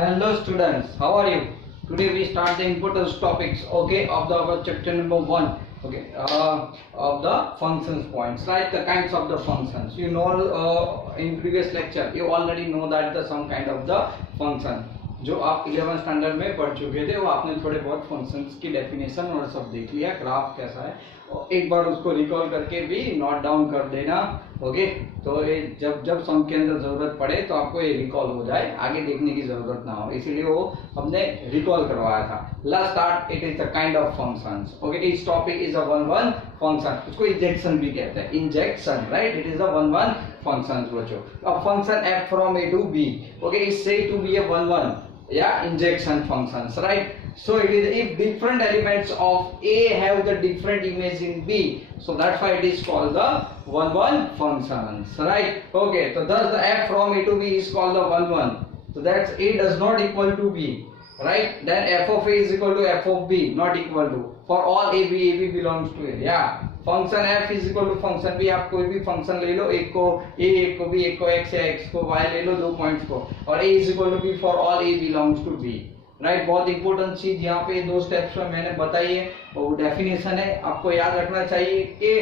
Hello students, how are you? Today we start the important topics, okay, of the our chapter number 1, okay, of the functions points, right? The kinds of the functions. You know, in previous lecture, you already know that the some kind of the function. जो आप 11th standard में पढ़ चुके थे वो आपने थोड़े बहुत फंक्शंस की डेफिनेशन और सब देख लिया, ग्राफ कैसा है और एक बार उसको रिकॉल करके भी नोट डाउन कर देना, ओके। तो ये जब सम के अंदर जरूरत पड़े तो आपको ये रिकॉल हो जाए, आगे देखने की जरूरत ना हो, इसीलिए वो हमने रिकॉल करवाया था। Let's start, it is the kind of functions, okay. इस topic is a one function, उसको इंजेक्शन भी कहते हैं, injection, right. It is a one function बच्चों। A function f from a to b, okay, is said to be a one yeah injection functions, right? So it is if different elements of a have the different image in b, so that's why it is called the one functions, right? Okay, so thus the f from a to b is called the one, so that's a does not equal to b, right? Then f of a is equal to f of b, not equal to, for all a b belongs to a, yeah। Function f is equal to function b, आप कोई भी function ले लो, एक को a, एक को b, एक को x या x को y ले लो, दो पॉइंट्स को, और a is equal to b for all a belongs to b, right. बहुत इंपॉर्टेंट चीज यहाँ पे दो स्टेप्स में मैंने बताई है, वो डेफिनेशन है, आपको याद रखना चाहिए कि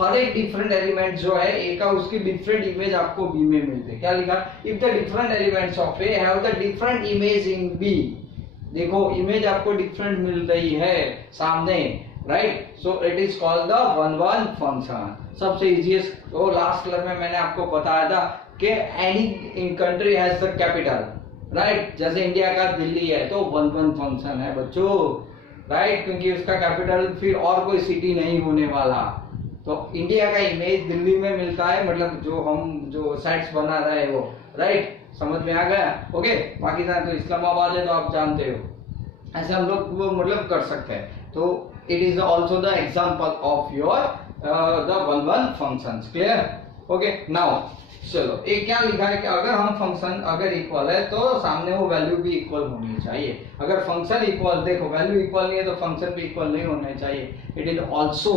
हर एक डिफरेंट एलिमेंट जो है a का, उसकी डिफरेंट इमेज आपको b में मिलती है। क्या लिखा? If the different elements of a have the different image in b, देखो इमेज आपको डिफरेंट मिल रही है सामने, right. So it is called the one function. सबसे इजीएस्ट, वो लास्ट क्लास में मैंने आपको बताया था कि any country has the capital, right. जैसे इंडिया का दिल्ली है तो वन फंक्शन है बच्चों, राइट, क्योंकि उसका कैपिटल फिर और कोई सिटी नहीं होने वाला। तो इंडिया का इमेज दिल्ली में मिलता है, मतलब जो सेट्स बना रहे हैं वो, राइट। समझ में आ गया? ओके। पाकिस्तान तो इस्लामाबाद है तो आप जानते हो, ऐसे हम लोग वो मतलब कर सकते हैं। तो it is also the example of your the one functions, clear? Okay, now चलो एक क्या लिखा है कि अगर हम फंक्शन अगर इक्वल है तो सामने वो वैल्यू भी इक्वल होनी चाहिए। अगर फंक्शन इक्वल, देखो वैल्यू इक्वल नहीं है तो फंक्शन भी इक्वल नहीं होने चाहिए। It is also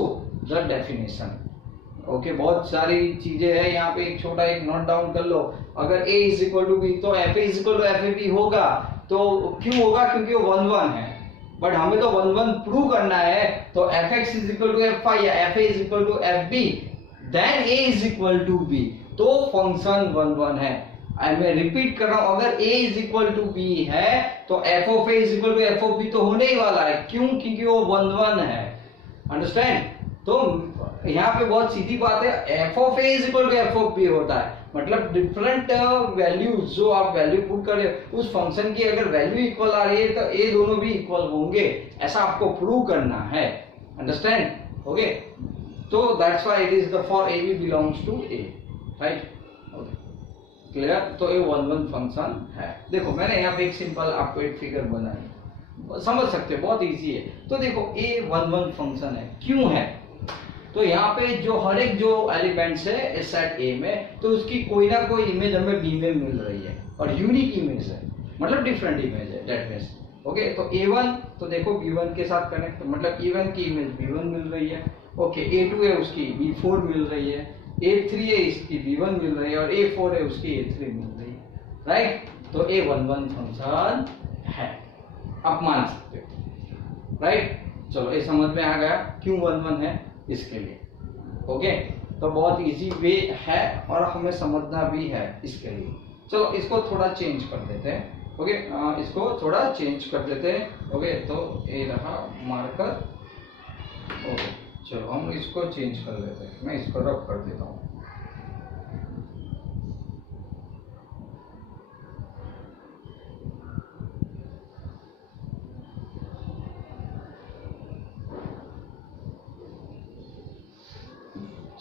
the definition, okay. बहुत सारी चीजें हैं यहाँ पे, एक छोटा एक नोट डाउन कर लो। अगर a is equal to b तो f is equal to f a b होगा। तो क्यों होगा? क्योंकि वो वन है, बट हमें तो वन प्रूव करना है। तो fx is equal to f या fa is equal to f b, then a is equal to b, तो फंक्शन वन है। मैं रिपीट कर रहा हूं, अगर a is equal to b है तो f of a is equal to f of b तो होने ही वाला है। क्यों? क्योंकि वो वन है, अंडरस्टैंड? तो यहाँ पे बहुत सीधी बात है, f of a is equal to f of b होता है, मतलब डिफरेंट वैल्यूज जो आप वैल्यू पुट कर रहे हो उस फंक्शन की अगर वैल्यू इक्वल आ रही है तो ये दोनों भी इक्वल होंगे, ऐसा आपको प्रूव करना है, अंडरस्टैंड? ओके, तो that's why it is the for a b belongs to a, right? Okay, clear? तो ये वन फंक्शन है। देखो मैंने यहाँ पे एक सिंपल आपको एक फिगर बनाई, समझ सकते हो, बहुत इजी है। तो देखो a वन फंक्शन है, क्यों है? तो यहाँ पे जो हर एक जो एलिमेंट्स है सेट ए में, तो उसकी कोई ना कोई इमेज हमें बी में मिल रही है, और यूनिक इमेज है, मतलब डिफरेंट इमेज है, दैट मींस, ओके। तो a1 तो देखो b1 के साथ कनेक्ट, मतलब a1 की इमेज b1 मिल रही है, ओके। a2 है उसकी b4 मिल रही है, a3 है इसकी b1 मिल रही है, और a4 है उसकी a3 मिल रही है, राइट। तो a वन फंक्शन है, आप मान सकते हो, राइट। चलो ये समझ में आ गया क्यों वन है इसके लिए, ओके। तो बहुत इजी वे है और हमें समझना भी है इसके लिए। चलो इसको थोड़ा चेंज कर देते हैं, ओके। इसको थोड़ा चेंज कर देते हैं, ओके। तो ये रहा मार्कर, ओके। चलो हम इसको चेंज कर देते हैं, मैं इसको रब कर देता हूँ।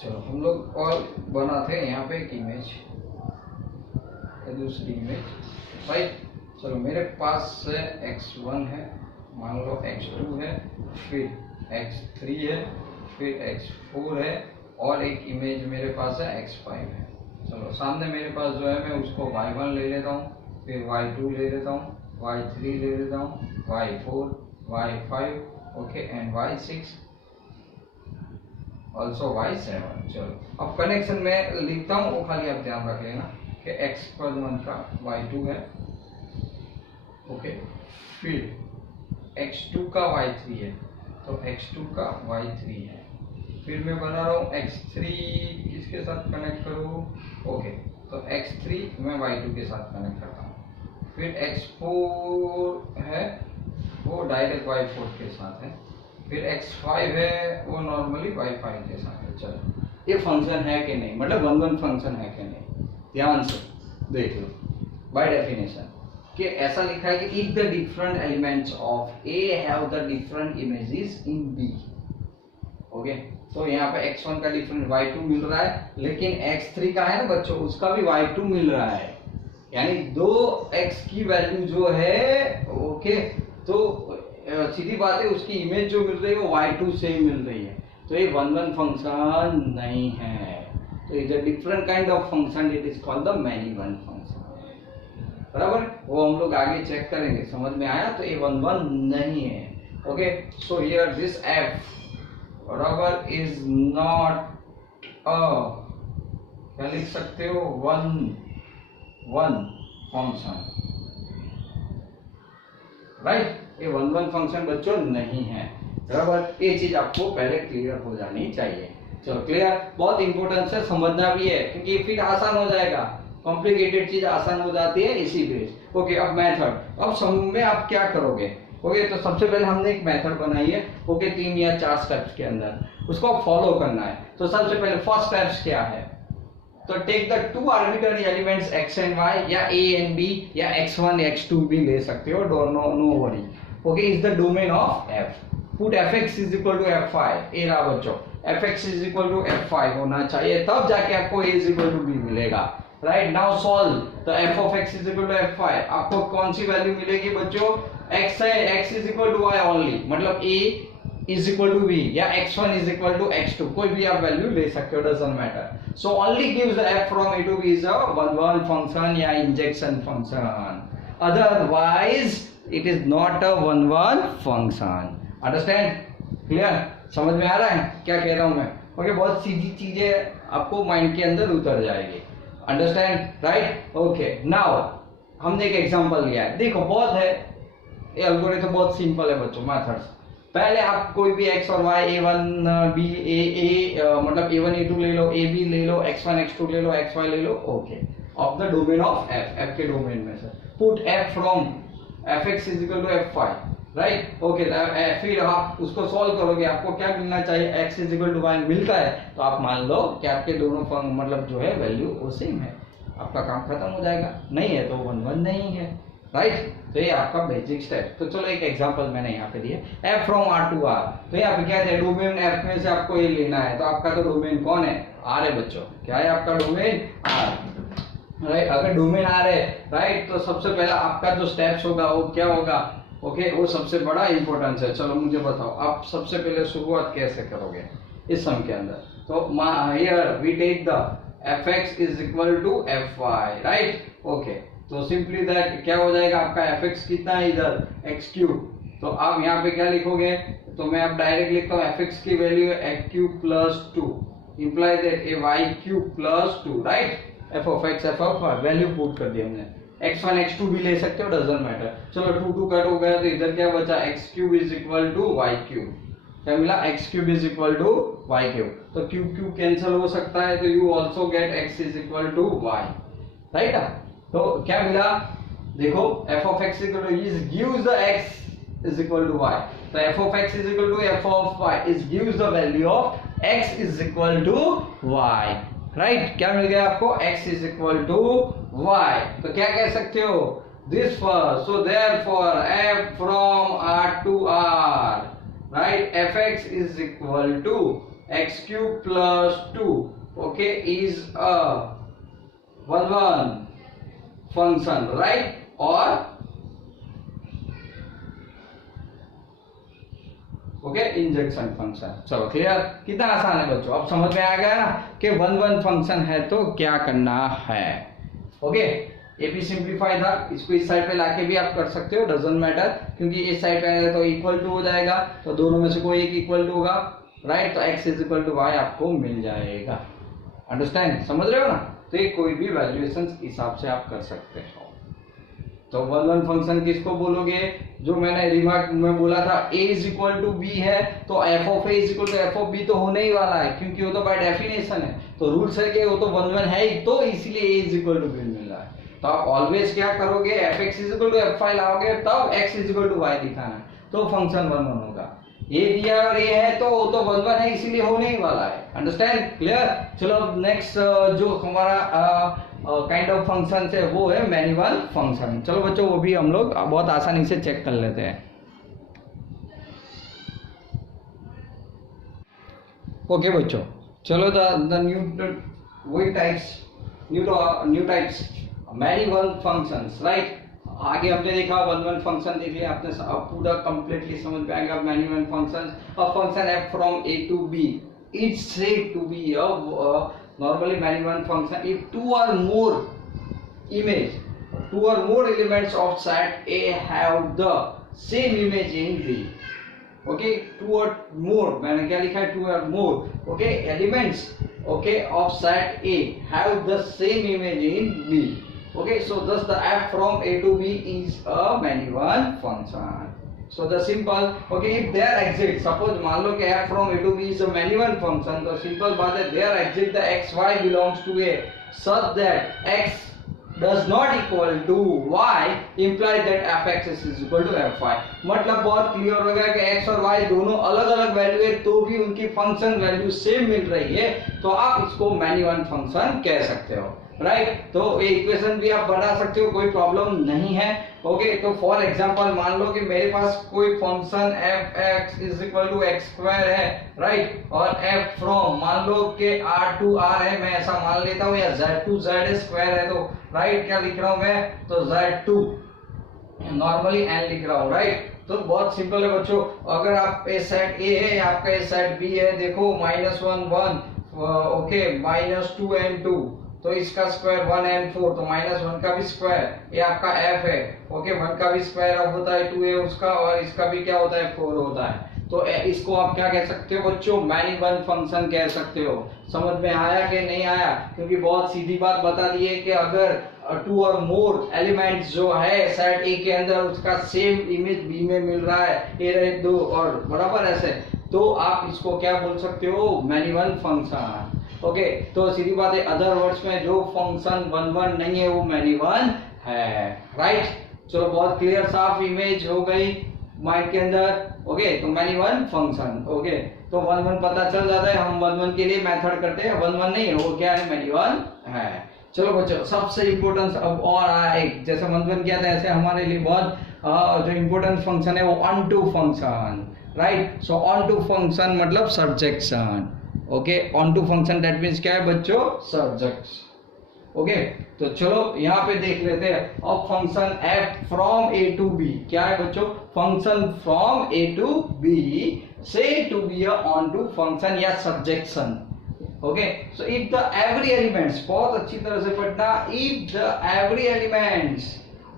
चलो हम लोग और बनाते हैं यहाँ पे एक इमेज, दूसरी इमेज, राइट। चलो मेरे पास x1 है, मान लो x2 है, फिर x3 है, फिर x4 है, और एक इमेज मेरे पास है x5 है। चलो सामने मेरे पास जो है मैं उसको y1 ले लेता हूँ, फिर y2 ले लेता हूँ, y3 ले लेता हूँ, y4, y5, okay, and y6, also y7। चलो अब कनेक्शन में लिखता हूँ, वो खाली आप ध्यान रख लेना कि x1 का y2 है, ओके, फिर x2 का y3 है, तो x2 का y3 है, फिर मैं बना रहा हूँ x3 किसके साथ कनेक्ट करूँ, ओके, तो x3 मैं y2 के साथ कनेक्ट करता हूँ, फिर x4 है वो डायरेक्ट y4 के साथ है, फिर x5 है वो नॉर्मली y5 के साथ है। चलो ये फंक्शन है कि नहीं, मतलब वन वन फंक्शन है कि नहीं, ध्यान से देख लो। बाय डेफिनेशन कि ऐसा लिखा है कि if the different elements of A have the different images in B, okay, तो यहाँ पे x1 का डिफरेंट y2 मिल रहा है, लेकिन x3 का है ना बच्चों, उसका भी y2 मिल रहा है, यानी दो x की वैल्यू जो है, ओके, तो सीधी बात है उसकी इमेज जो मिल रही है वो y2 से ही मिल रही है, तो ये वन वन फंक्शन नहीं है, तो is a different kind of function, it is called the many one function, बराबर, वो हम लोग आगे चेक करेंगे, समझ में आया, तो ये वन वन नहीं है, okay, so here this f बराबर इज नॉट अ, क्या लिख सकते हो, वन वन फंक्शन, राइट, ये वन वन फंक्शन बच्चों नहीं है, बराबर, ये चीज आपको पहले क्लियर हो जानी चाहिए। चलो क्लियर, बहुत इंपॉर्टेंट है, समझना भी है, क्योंकि फिर आसान हो जाएगा, कॉम्प्लिकेटेड चीज आसान हो जाती है इसी बेस। ओके, अब मेथड, अब समूह में आप क्या करोगे, ओके, तो सबसे पहले हमने एक मेथड बनाई है, ओके, 3 या 4 स्टेप्स के अंदर उसको फॉलो करना है। तो सबसे पहले फर्स्ट स्टेप्स क्या है, तो take the two arbitrary elements x and y, या a एंड b, या x1 x2 भी ले सकते हो, no worry, okay, is the domain of f, put fx is equal to f5, ए रहा बच्चों, fx is equal to f5 होना चाहिए, तब जाके आपको a is equal to b मिलेगा, राइट। नाउ सॉल्व, तो f of x is equal to f5, आपको कौन सी वैल्यू मिलेगी बच्चों, x है, x is equal to y only, मतलब a is equal to b, या x1 is equal to x2, कोई भी आप वैल्यू ले सकते हो, doesn't matter, so only gives the f from a to b is a one one function या injection function, otherwise it is not a one one function, understand, clear, समझ में आ रहा है क्या कह रहा हूं मैं, ओके, बहुत सीधी चीजें आपको माइंड के अंदर उतर जाएगी, अंडरस्टैंड, राइट, ओके। नाउ हमने एक एग्जांपल लिया है, देखो बहुत है, ये एल्गोरिथम तो बहुत सिंपल है बच्चों, मेथड्स, पहले आप कोई भी x और y, a1 b a मतलब a1 a2 ले लो, ab ले लो, x1 x2 ले लो, xy ले लो, okay, of the domain of f के डोमेन में से, put f from fx is equal to f5, right, okay, फिर आप उसको सॉल्व करोगे, आपको क्या मिलना चाहिए, x is equal to y मिलता है, तो आप मान लो कि आपके दोनों मतलब जो है वैल्यू वो सेम है, आपका काम खत्म हो जाएगा, नहीं है तो वन वन नहीं है, राइट, तो ये आपका बेसिक स्टेप। तो चलो एक एग्जांपल मैंने यहाँ पे दिया, f from r to r, तो यहाँ पे क्या है, डोमेन f में से आपको ये लेना है, तो आपका तो डोमेन कौन है, r है बच्चों, क्या है आपका डोमेन, r, राइट, अगर डोमेन r है, राइट, तो सबसे पहला आपका जो स्टेप्स होगा वो क्या होगा, ओके, वो सबसे बड़ा इंपॉर्टेंस है, चलो मुझे बताओ आप सबसे पहले शुरुआत कैसे करोगे इस सम के अंदर, तो here we take the fx is equal to fy, right, okay, तो सिंपली दैट क्या हो जाएगा, आपका fx कितना है इधर x क्यूब, तो आप यहाँ पे क्या लिखोगे, तो मैं अब डायरेक्ट लिखता हूँ fx की वैल्यू है x cube plus 2, imply that a y cube plus 2, right, f of x f of y value put कर दी हमने, x1 x2 भी ले सकते हो, डजंट मैटर, चलो 2 2 कट हो गया, तो इधर क्या बचा, x cube is equal to y cube, क्या मिला, x cube is equal to y cube, तो क्यूब क्यूब कैंसिल हो सकता है, तो you also get x is equal to y, right, तो क्या मिला, देखो f of x equal to is gives the x is equal to y, तो f of x is equal to f of y is gives the value of x is equal to y, right, क्या मिल गया आपको, x is equal to y, तो क्या कह सकते हो, this first, so therefore f from r to r, right, fx is equal to x cube plus 2, okay, is a one one function, right, और ओके, इंजेक्शन फंक्शन, चलो clear, कितना आसान है बच्चों, अब समझ में आ गया ना कि वन वन फंक्शन है तो क्या करना है, ओके, ये भी सिंप्लीफाई था, इसको इस साइड पे लाके भी आप कर सकते हो, डजंट मैटर, क्योंकि इस साइड पे आएगा तो इक्वल टू हो जाएगा, तो दोनों में से कोई एक इक्वल टू होगा, राइट, तो x is equal to y आपको मिल जाएगा, अंडरस्टैंड, समझ रहे हो ना, तो ये कोई भी वैल्यूएशन हिसाब से आप कर सकते हो, तो वन वन फंक्शन किसको बोलोगे? जो मैंने रिमार्क में बोला था a is equal to B है, तो F of A is equal to F of B तो होने ही वाला है, क्योंकि वो तो बाय डेफिनेशन है, तो रूल्स है कि वो तो वन वन है ही, तो इसीलिए a is equal to b मिल रहा है। तो आप ऑलवेज क्या करोगे, f x is equal to f y लाओगे, तब x is equal to y दिखाना है, तो फंक्शन वन वन होगा। ये दिया और ये है तो वो तो वन वन है, इसीलिए होने ही वाला है। अंडरस्टैंड? क्लियर? चलो नेक्स्ट जो हमारा काइंड ऑफ फंक्शन है वो है मैनी वन फंक्शन। चलो बच्चों वो भी हम लोग बहुत आसानी से चेक कर लेते हैं। ओके बच्चों, चलो द न्यू वही types new types many one functions, right. आगे हमने देखा वन वन फंक्शन देख लिया आपने, अब पूरा कंप्लीटली समझ में आएगा many one function. A function f from a to b, it's said to be a normally many one function if two or more elements of set A have the same image in B. Okay, two or more, मैंने क्या लिखा है, two or more, okay, elements, okay, of set A have the same image in B. Okay, so thus the f from A to B is a many one function. So the simple, okay, if there exists, suppose मान लो कि f from A to B is a many one function, तो simple बात है there exists the x y belongs to A such that x does not equal to y implies that fx is equal to fy। मतलब बहुत clear हो गया कि x और y दोनों अलग अलग वैल्यू है, तो भी उनकी फंक्शन वैल्यू सेम मिल रही है, तो आप इसको मैनी वन फंक्शन कह सकते हो, राइट। तो ये इक्वेशन भी आप बना सकते हो, कोई प्रॉब्लम नहीं है। ओके, तो फॉर एग्जांपल मान लो कि मेरे पास कोई function f(x) is equal to x square है, राइट, और f फ्रॉम मान लो कि r टू r है, मैं ऐसा मान लेता हूँ, या z टू z स्क्वायर है, तो राइट क्या लिख रहा हूँ मैं, तो z टू नॉर्मली n लिख रहा हूँ, राइट। तो बहुत सिंपल है बच्चों, अगर आप ए सेट ए है, आपका ए सेट बी है, देखो -1 1, ओके, -2n2, तो इसका स्क्वायर 1n4, तो -1 का भी स्क्वायर, ये आपका f है, ओके, 1 का भी स्क्वायर अब होता है 2 है उसका, और इसका भी क्या होता है 4 होता है। तो इसको आप क्या कह सकते हो बच्चों, मैनी वन फंक्शन कह सकते हो। समझ में आया कि नहीं आया? क्योंकि बहुत सीधी बात बता दी है कि अगर टू और मोर एलिमेंट्स जो है सेट ए के अंदर उसका सेम इमेज बी में मिल रहा है, ए रहे दो और बराबर ऐसे, तो आप इसको क्या बोल सकते हो, मैनी वन फंक्शन। ओके, तो सीधी बात है, अदर वर्ड्स में जो फंक्शन वन वन नहीं है वो मैनी वन है, राइट। चलो बहुत क्लियर साफ इमेज हो गई माइंड के अंदर। ओके, तो मैनी वन फंक्शन, ओके, तो वन वन पता चल जाता है, हम वन वन के लिए मेथड करते हैं, वन वन नहीं है वो क्या है, मैनी वन है। चलो बच्चों, सबसे इम्पोर्टेंट अब और आया एक, जैसे वन वन किया था ऐसे हमारे लिए बहुत जो इम्पोर्टेंट फंक्शन है वो onto function, right. So onto function मतलब surjection, okay, onto function that means क्या है बच्चों, सब्जेक्ट्स। ओके, तो चलो यहाँ पे देख लेते हैं अब function f from a to b क्या है बच्चों, function from a to b से to be a onto function या surjection. Okay, so if the every elements, बहुत अच्छी तरह से पढ़ना, if the every elements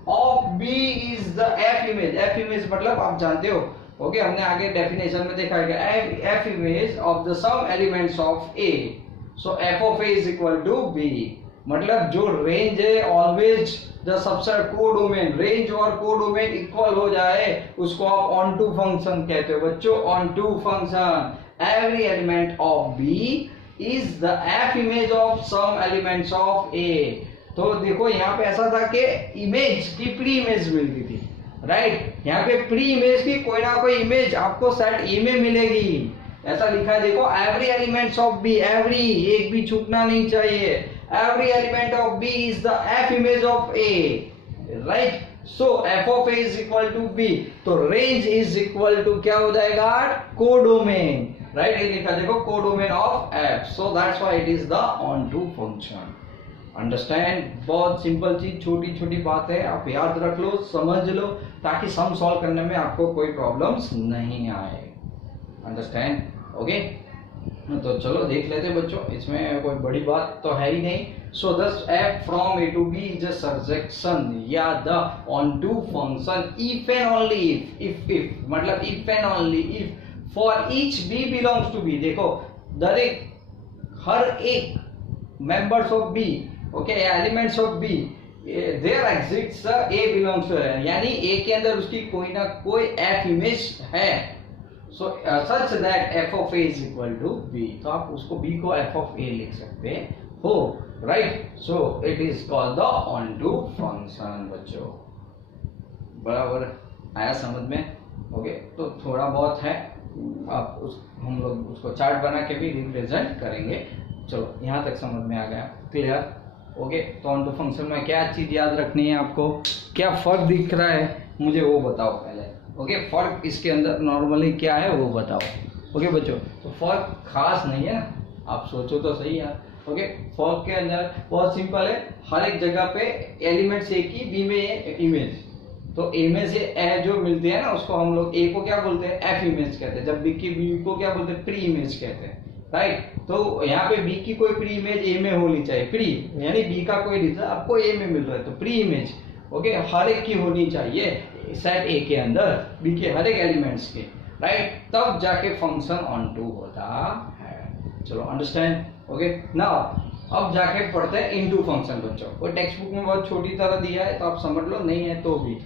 of b is the f image मतलब आप जानते हो, ओके, हमने आगे डेफिनेशन में देखा है f image of the some elements of a, so f of a is equal to b, मतलब जो रेंज है always the subset codomain, range और कोडोमेन इक्वल हो जाए उसको आप ऑन टू फंक्शन कहते हो बच्चों, onto function. Every element of b is the f image of some elements of a। तो देखो यहाँ पे ऐसा था कि इमेज की प्री इमेज मिलती थी, राइट, यहाँ पे प्री इमेज की कोई ना कोई इमेज आपको सेट ए में मिलेगी, ऐसा लिखा है देखो, every elements of B, every एक भी छूटना नहीं चाहिए, every element of B is the f image of a, right. So f of a is equal to b, तो रेंज इज इक्वल टू क्या हो जाएगा, कोडोमेन, राइट, ये लिखा देखो, codomain of f, so that's why it is the onto function. Understand, बहुत simple चीज, छोटी छोटी बात है, आप याद रख लो, समझ लो, ताकि सम सॉल्व करने में आपको कोई प्रॉब्लम्स नहीं आए। अंडरस्टैंड, ओके, तो चलो देख लेते हैं बच्चों, इसमें कोई बड़ी बात तो है ही नहीं। So this f from a to b is a surjection या the onto function if and only if मतलब if and only if for each b belongs to b। देखो हर एक members of b, okay, elements of b there exists a belongs to, यानी a के अंदर उसकी कोई ना कोई एफ इमेज है, so such that f of A is equal to b, तो आप उसको बी को एफ ऑफ ए लिख सकते हो, right. So it is called the onto function. बच्चों बराबर आया समझ में? ओके, तो थोड़ा बहुत है, आप हम लोग उसको चार्ट बना के भी रिप्रेजेंट करेंगे। चलो यहाँ तक समझ में आ गया, क्लियर? ओके, तो ऑनटू फंक्शन में क्या चीज याद रखनी है आपको, क्या फर्क दिख रहा है मुझे वो बताओ पहले। ओके, फर्क इसके अंदर नॉर्मली क्या है वो बताओ। ओके बच्चों, तो फर्क खास नहीं है ना, आप सोचो तो सही यार। ओके, फर्क के अंदर बहुत सिंपल है, हर एक जगह पे एलिमेंट्स ए की, बी में इमेज, तो ए में से ए जो मिलते हैं ना उसको हम लोग ए को क्या बोलते हैं, एफ इमेज कहते हैं, जब बी की बी को क्या बोलते हैं, प्री इमेज कहते हैं, राइट। तो यहाँ पे बी की कोई प्री इमेज ए में होनी चाहिए, प्री यानी बी का कोई रिजल्ट आपको ए में मिल रहा है तो प्री इमेज, ओके, हर एक की होनी चाहिए सेट ए के अंदर, बी के हर एक एलिमेंट्स के, राइट, तब जाके फंक्शन ऑनटू होता है। चलो अंडरस्टैंड? ओके, नाउ अब जाके पढ़ते हैं इनटू फंक्शन। बच्चों वो टेक्स्ट बुक में बहुत छोटी तरह दिया है तो आप समझ लो, नहीं है तो भी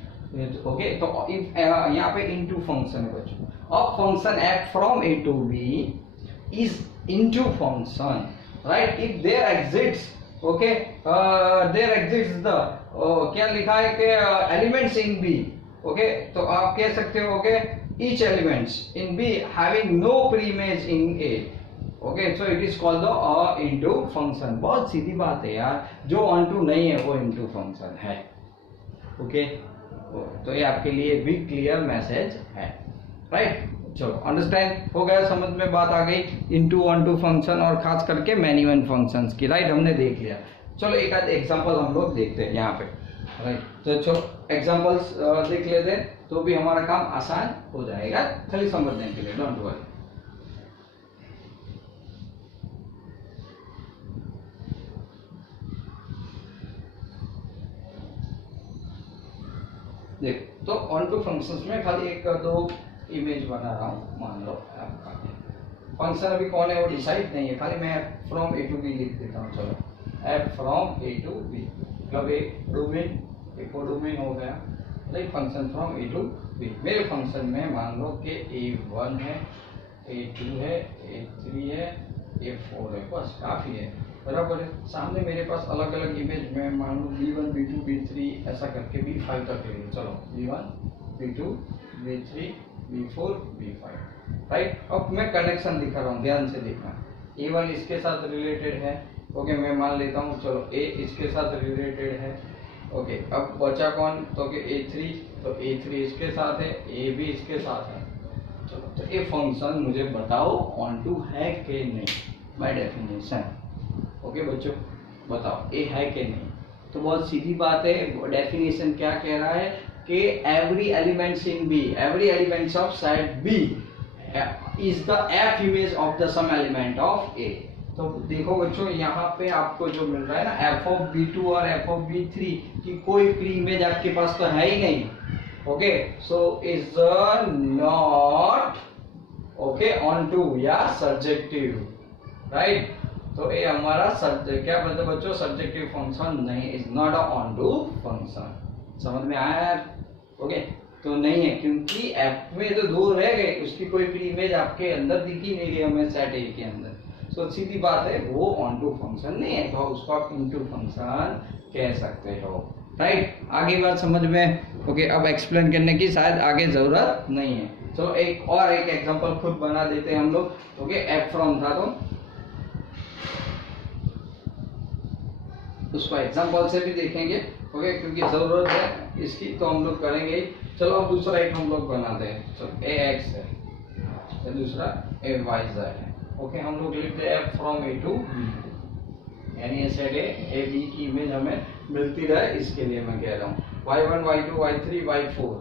ओके। तो यहाँ पे इनटू फंक्शन है बच्चों, अब function F from A to B is into function, right? If there exists, okay, there exists the क्या लिखा है कि elements in B, okay, तो आप कह सकते हो okay, each elements in B having no preimage in A, okay, so it is called the into function। बहुत सीधी बात है यार, जो onto नहीं है वो into function है, okay, तो ये आपके लिए भी क्लियर मैसेज है, राइट। चलो अंडरस्टैंड हो गया, समझ में बात आ गई इनटू ऑनटू फंक्शन और खास करके मैनी वन फंक्शंस की, राइट, हमने देख लिया। चलो एक आध एग्जांपल हम लोग देखते हैं यहाँ पे, राइट। तो चलो एग्जांपल्स देख लेते हैं तो भी हमारा काम आसान हो जाएगा, खाली समझने के लिए, डोंट वरी। देख, तो ऑनटू फंक्शंस में खाली एक दो इमेज बना रहा हूँ, मान लो आपका फंक्शन अभी कौन है वो डिसाइड नहीं है, खाली मैं फ्रॉम ए टू बी लिख देता हूँ। चलो F from A to B, मतलब एक डोमेन, एक डोमेन हो गया, like function from A to B. मेरे फंक्शन में मान लो कि A1 है, A2 है, A3 है, A4 है, बस काफी है, बराबर है। सामने मेरे पास अलग अलग इमेज में मान लो B1 B2 B3 ऐसा करके B5 तक ले, चलो B1 B2 B3 B4 B5, right. अब मैं कनेक्शन दिखा रहा हूँ, ध्यान से देखना, A1 इसके साथ रिलेटेड है, ओके, मैं मान लेता हूँ, चलो A इसके साथ रिलेटेड है, ओके। अब बचा कौन, तो A3, तो A3 इसके साथ है, A भी इसके साथ है। चलो तो ये फंक्शन मुझे बताओ ऑनटू है कि नहीं, बाय डेफिनेशन। ओके बच्चों बताओ ये है कि नहीं, तो बहुत सीधी बात है, डेफिनेशन क्या कह रहा है कि every elements in B, every elements of set B is the F image of the some element of A। तो देखो बच्चों यहाँ पे आपको जो मिल रहा है ना F of B2 और F of B3 की कोई प्री इमेज आपके पास तो है ही नहीं, okay, so is not okay onto या सब्जेक्टिव, राइट। तो ये हमारा क्या बोलते हैं बच्चों, सब्जेक्टिव फंक्शन नहीं, is not a onto function. समझ में आया? ओके, तो नहीं है क्योंकि एफ में तो दो रह गए, उसकी कोई भी इमेज आपके अंदर दिखी नहीं रही हमें सेट ए के अंदर, तो सीधी बात है वो ऑनटू फंक्शन नहीं है, तो उसको आप इनटू फंक्शन कह सकते हो, राइट। आगे बात समझ में? ओके, अब एक्सप्लेन करने की शायद आगे जरूरत नहीं है। चलो एक और एक एग्जांपल खुद बना देते हैं हम लोग, ओके। एफ फ्रॉम था तो उसको एग्जांपल से भी देखेंगे, ओके, क्योंकि जरूरत है इसकी तो हम लोग करेंगे। चलो अब दूसरा एक हम लोग बनाते हैं, चलो ए एक्स है, तो दूसरा ए वाई जेड है, ओके। हम लोग लिखते हैं F from A to B, यानी ये सेट ए बी की इमेज हमें मिलती रहे, इसके लिए मैं कह रहा हूँ y1 y2 y3 y4,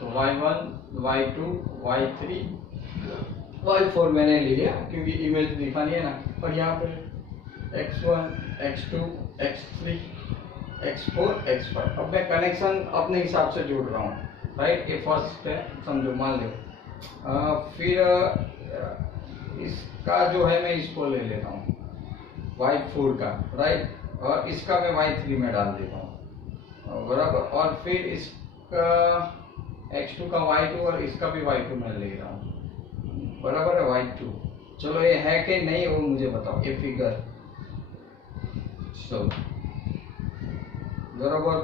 तो y1 y2 y3 y4 मैंने ले लिया क्योंकि इमेज दिखानी है ना, और यहाँ पे x1 x2 x3 x4 x5। अब मैं कनेक्शन अपने हिसाब से जोड़ रहा हूँ, राइट। ये फर्स्ट है, समझो, मान लो इसका जो है मैं इसको ले लेता हूँ y4 का, राइट, और इसका मैं y3 में डाल देता हूँ, बराबर, और फिर इसका x2 का y2 और इसका भी y2 मैं ले रहा हूँ, बराबर है y2। चलो ये है कि नहीं वो मुझे बताओ, ये फिगर। चलो बराबर,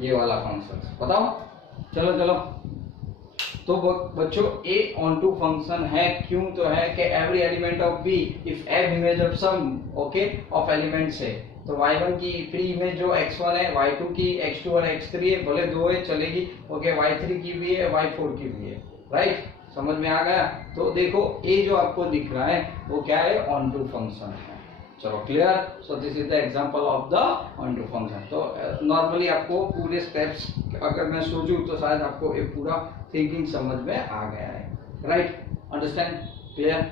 ये वाला फंक्शन बताओ। चलो चलो, तो बच्चों ए ऑन टू फंक्शन है, क्यों तो है कि every element of b if एव image of some okay of elements है, तो y1 की प्री इमेज जो x1 है, y2 की x2 और x3 है, भले दो है चलेगी, ओके y3 की भी है, y4 की भी है, राइट। समझ में आ गया। तो देखो ए जो आपको दिख रहा है वो क्या है, ऑन टू फंक्शन है। चलो clear. So this is the example of the onto function. तो नॉर्मली आपको पूरे स्टेप्स अगर मैं सोचूं तो शायद आपको ये पूरा थिंकिंग समझ में आ गया है, राइट, अंडरस्टैंड, क्लियर,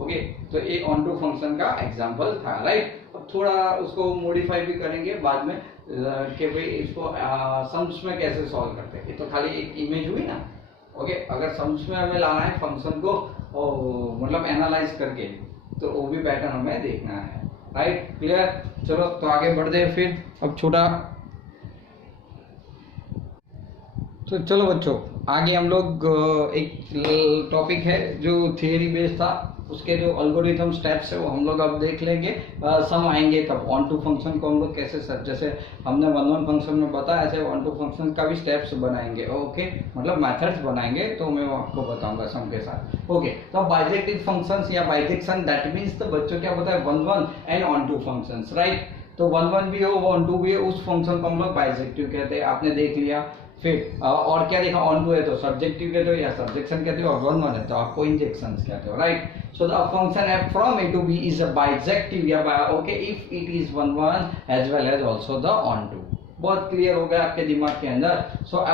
ओके। तो ये ऑन टू फंक्शन का एग्जांपल था, राइट। अब थोड़ा उसको मॉडिफाई भी करेंगे बाद में कि भाई इसको सम्स में कैसे सॉल्व करते हैं। ये तो खाली एक इमेज हुई ना, ओके। अगर सम्स में हमें लाना है फंक्शन को मतलब एनालाइज करके, तो वो भी पैटर्न हमें देखना है, राइट, क्लियर। चलो तो आगे बढ़ते हैं फिर। अब छोटा, तो चलो बच्चों आगे हम लोग एक टॉपिक है जो थियरी बेस्ड था, उसके जो अल्गोरिथम स्टेप्स है वो हम लोग अब देख लेंगे। सम आएंगे तब ऑन टू फंक्शन को हम लोग कैसे सर, जैसे हमने वन वन फंक्शन में बताया ऐसे ऑन टू फंक्शन का भी स्टेप्स बनाएंगे, ओके, मतलब मेथड्स बनाएंगे, तो मैं आपको बताऊंगा सम के साथ, ओके। तो बाइजेक्टिव फंक्शंस या बाइजेक्शन, दैट मीन्स तो बच्चों क्या होता है, one one and onto functions, right. तो वन वन भी हो वन टू भी हो, उस फंक्शन को हम लोग बाइजेक्टिव कहते हैं, आपने देख लिया। फिर और क्या देखा, ऑन टू है तो सब्जेक्टिव कहते हो या सब्जेक्शन कहते हो, और वन वन है तो आपको इंजेक्शंस कहते हो, right. So the function F from A to b is a bijective या okay if it is one one as well as also the onto. बहुत क्लियर हो गया आपके दिमाग के अंदर। सो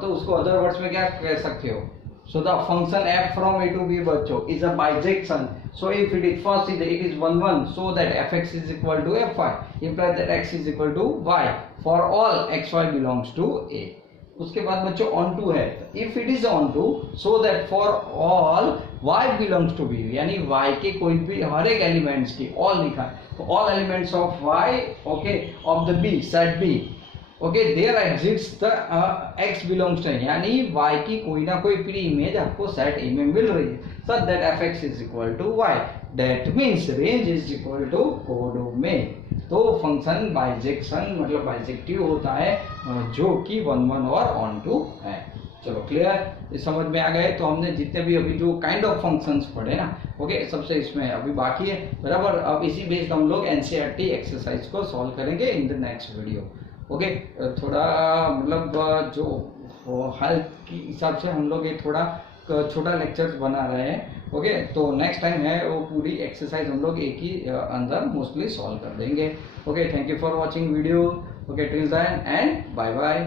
तो उसको अदर वर्ड्स में क्या कह सकते हो, so the function f from a to b बच्चों is a bijection, so if it is first it is 1 1, so that fx is equal to fy, implies that x is equal to y for all xy belongs to a। उसके बाद बच्चों onto है, if it is onto so that for all y belongs to b, यानी y के कोई भी हर एक elements की, ऑल लिखा है, तो all elements of y okay of the b set b okay there exists the x belongs to, यानी y की कोई ना कोई प्री इमेज आपको सेट A में मिल रही है, such that fx is equal to y, that means range is equal to codomain. तो फंक्शन बाइजेक्शन मतलब बाइजेक्टिव होता है जो कि वन वन और ऑन टू है। चलो क्लियर, ये समझ में आ गए। तो हमने जितने भी अभी जो काइंड ऑफ फंक्शंस पढ़े ना, ओके, सबसे इसमें अभी बाकी है, बराबर। अब इसी बेस्ड हम लोग एनसीईआरटी एक्सरसाइज को सॉल्व करेंगे in the next video, okay. थोड़ा मतलब जो हेल्थ के हिसाब से हम लोग ये थोड़ा छोटा लेक्चर्स बना रहे हैं, ओके। तो नेक्स्ट टाइम है वो पूरी एक्सरसाइज हम लोग एक ही अंदर मोस्टली सॉल्व कर देंगे, okay. Thank you for watching video, okay, till then and bye bye.